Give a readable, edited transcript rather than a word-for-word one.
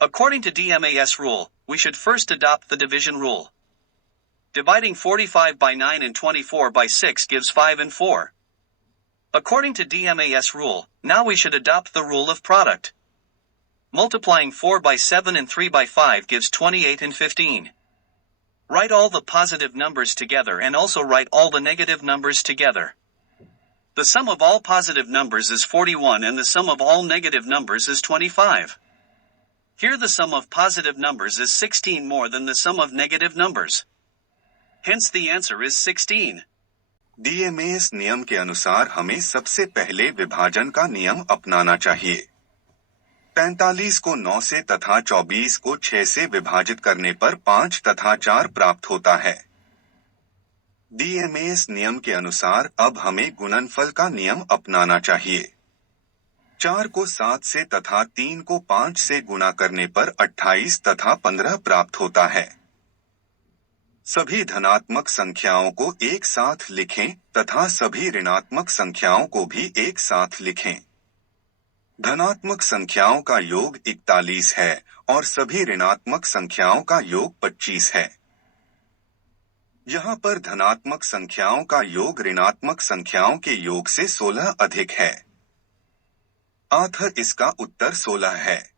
According to DMAS rule, we should first adopt the division rule. Dividing 45 by 9 and 24 by 6 gives 5 and 4. According to DMAS rule, now we should adopt the rule of product. Multiplying 4 by 7 and 3 by 5 gives 28 and 15. Write all the positive numbers together and also write all the negative numbers together. The sum of all positive numbers is 41 and the sum of all negative numbers is 25. Here the sum of positive numbers is 16 more than the sum of negative numbers. Hence the answer is 16. DMAS नियम के अनुसार हमें सबसे पहले विभाजन का नियम अपनाना चाहिए। 45 को 9 से तथा 24 को 6 से विभाजित करने पर 5 तथा 4 प्राप्त होता है। DMAS नियम के अनुसार अब हमें गुणनफल का नियम अपनाना चाहिए। 4 को 7 से तथा 3 को 5 से गुणा करने पर 28 तथा 15 प्राप्त होता है। सभी धनात्मक संख्याओं को एक साथ लिखें तथा सभी ऋणात्मक संख्याओं को भी एक साथ लिखें। धनात्मक संख्याओं का योग 41 है और सभी ऋणात्मक संख्याओं का योग 25 है। यहाँ पर धनात्मक संख्याओं का योग ऋणात्मक संख्याओं के योग से 16 अधिक है। अतः इसका उत्तर 16 है।